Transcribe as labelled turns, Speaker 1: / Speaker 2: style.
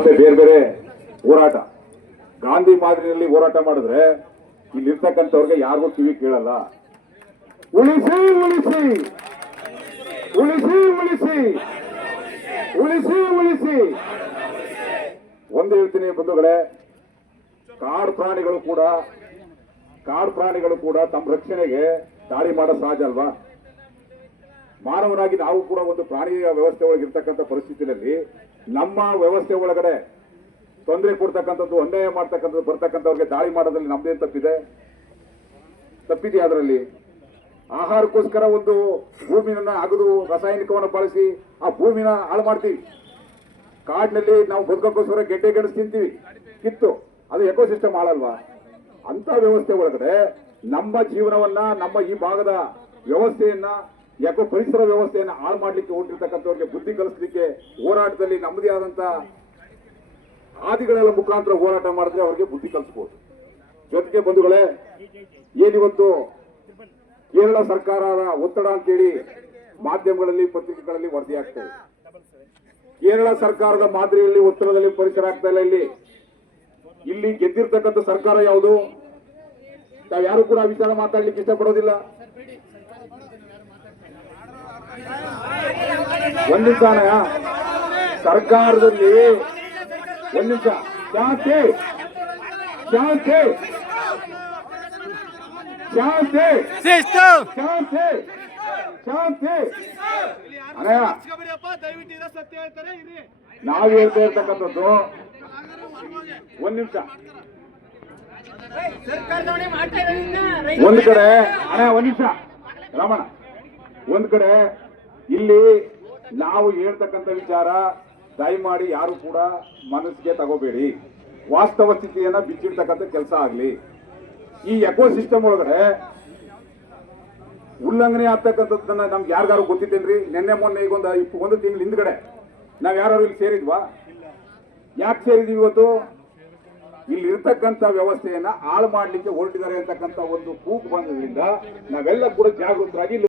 Speaker 1: ಮತ್ತೆ ಬೇರೆ ಬೇರೆ ಹೋರಾಟ. ಗಾಂಧಿ ಮಾದರಿಯಲ್ಲಿ ಹೋರಾಟ ಮಾಡಿದ್ರೆ ಇಲ್ಲಿರ್ತಕ್ಕಂಥವ್ರಿಗೆ ಯಾರಿಗೂ ಕಿವಿ ಕೇಳಲ್ಲ. ಉಳಿಸಿ ಉಳಿಸಿ. ಉಳಿಸಿ ಉಳಿಸಿ. ಉಳಿಸಿ ಉಳಿಸಿ. ಒಂದು ಹೇಳ್ತೀನಿ ಬಂಧುಗಳೇ, ಕಾಡು ಪ್ರಾಣಿಗಳು ಕೂಡ, ಕಾಡು ಪ್ರಾಣಿಗಳು ಕೂಡ ತಮ್ಮ ರಕ್ಷಣೆಗೆ ದಾಳಿ ಮಾಡೋ ಸಹಜ ಅಲ್ವಾ? ಮಾನವನಾಗಿ ನಾವು ಕೂಡ ಒಂದು ಪ್ರಾಣಿಯ ವ್ಯವಸ್ಥೆ ಒಳಗೆ ಇರ್ತಕ್ಕಂಥ ಪರಿಸ್ಥಿತಿಯಲ್ಲಿ ನಮ್ಮ ವ್ಯವಸ್ಥೆ ಒಳಗಡೆ ತೊಂದರೆ ಕೊಡ್ತಕ್ಕಂಥದ್ದು, ಅನ್ಯಾಯ ಮಾಡ್ತಕ್ಕಂಥದ್ದು, ಬರ್ತಕ್ಕಂಥವ್ರಿಗೆ ದಾಳಿ ಮಾಡೋದ್ರಲ್ಲಿ ನಮ್ದೇನ್ ತಪ್ಪಿದೆ? ತಪ್ಪಿದೆಯಾ ಅದರಲ್ಲಿ ಆಹಾರಕ್ಕೋಸ್ಕರ ಒಂದು ಭೂಮಿನ ಅಗದು ರಾಸಾಯನಿಕವನ್ನು ಬಳಸಿ ಆ ಭೂಮಿನ ಹಾಳು ಮಾಡ್ತೀವಿ. ಕಾಡಿನಲ್ಲಿ ನಾವು ಬದುಕೋಕ್ಕೋಸ್ಕರ ಗೆಡ್ಡೆ ಗೆಣಸು ತಿಂತೀವಿ. ಕಿತ್ತು. ಅದು ಎಕೋಸಿಸ್ಟಮ್ ಹಾಳಲ್ವಾ? ಅಂತ ವ್ಯವಸ್ಥೆ ಒಳಗಡೆ ನಮ್ಮ ಜೀವನವನ್ನ, ನಮ್ಮ ಈ ಭಾಗದ ವ್ಯವಸ್ಥೆಯನ್ನ ಯಾಕೋ ಪರಿಸರ ವ್ಯವಸ್ಥೆಯನ್ನು ಹಾಳು ಮಾಡಲಿಕ್ಕೆ ಹೊರಟಿರ್ತಕ್ಕಂಥವ್ರಿಗೆ ಬುದ್ಧಿ ಕಲಿಸ್ಲಿಕ್ಕೆ ಹೋರಾಟದಲ್ಲಿ ನಮ್ಮದೇ ಆದಂತ ಆದಿಗಳೆಲ್ಲ ಮುಖಾಂತರ ಹೋರಾಟ ಮಾಡಿದ್ರೆ ಅವ್ರಿಗೆ ಬುದ್ಧಿ ಕಲಿಸ್ಬೋದು. ಜೊತೆಗೆ ಬಂಧುಗಳೇ ಏನಿವತ್ತು ಕೇರಳ ಸರ್ಕಾರದ ಒತ್ತಡ ಅಂತೇಳಿ ಮಾಧ್ಯಮಗಳಲ್ಲಿ, ಪತ್ರಿಕೆಗಳಲ್ಲಿ ವರದಿಯಾಗ್ತಾ ಇದೆ. ಕೇರಳ ಸರ್ಕಾರದ ಮಾದರಿಯಲ್ಲಿ ಒತ್ತಡದಲ್ಲಿ ಪರಿಸರ ಆಗ್ತಾ ಇಲ್ಲ ಇಲ್ಲಿ. ಇಲ್ಲಿ ಗೆದ್ದಿರ್ತಕ್ಕಂಥ ಸರ್ಕಾರ ಯಾವುದು? ಯಾರು ಕೂಡ ವಿಚಾರ ಮಾತಾಡ್ಲಿಕ್ಕೆ ಇಷ್ಟಪಡೋದಿಲ್ಲ. ಒಂದ್ ನಿಮಿಷ. ಸರ್ಕಾರದಲ್ಲಿ ಒಂದು ನಿಮಿಷ. ಶಾಂತಿ. ಶಾಂತಿ. ಶಾಂತಿ. ಶಾಂತಿ. ಶಾಂತಿ.
Speaker 2: ಇರಿ
Speaker 1: ನಾವು ಹೇಳ್ತಾ ಇರ್ತಕ್ಕಂಥದ್ದು ಒಂದ್ ನಿಮಿಷ. ಒಂದ್ ಕಡೆ ಅಣ್ಣ ಒಂದ್ ನಿಮಿಷ. ರಾಮಣ್ಣ ಒಂದ್ ಕಡೆ ಇಲ್ಲಿ ನಾವು ಹೇಳ್ತಕ್ಕಂಥ ವಿಚಾರ ದಯಮಾಡಿ ಯಾರು ಕೂಡ ಮನಸ್ಸಿಗೆ ತಗೋಬೇಡಿ. ವಾಸ್ತವ ಸ್ಥಿತಿಯನ್ನ ಬಿಚ್ಚಿಡ್ತಕ್ಕಂಥ ಕೆಲಸ ಆಗಲಿ. ಈ ಎಕೋ ಸಿಸ್ಟಮ್ ಒಳಗಡೆ ಉಲ್ಲಂಘನೆ ಆಗ್ತಕ್ಕಂಥದ್ದನ್ನ ನಮ್ಗೆ ಯಾರಿಗಾರು ಗೊತ್ತಿದ್ದೇನ್ರಿ ನಿನ್ನೆ ಮೊನ್ನೆ ಈಗ ಒಂದು ಇಪ್ಪ, ಒಂದು ತಿಂಗಳ ಹಿಂದ್ಗಡೆ ನಾವ್ ಯಾರು ಇಲ್ಲಿ ಸೇರಿದ್ವಾ? ಯಾಕೆ ಸೇರಿದ್ವಿ ಇವತ್ತು? ಇಲ್ಲಿ ಇರ್ತಕ್ಕಂಥ ವ್ಯವಸ್ಥೆಯನ್ನ ಹಾಳು ಮಾಡ್ಲಿಕ್ಕೆ ಹೊರಟಿದ್ದಾರೆ ಅಂತಕ್ಕಂಥ ಒಂದು ಕೂಗು ಬಂದ್ರಿಂದ ನಾವೆಲ್ಲ ಕೂಡ ಜಾಗೃತರಾಗಿ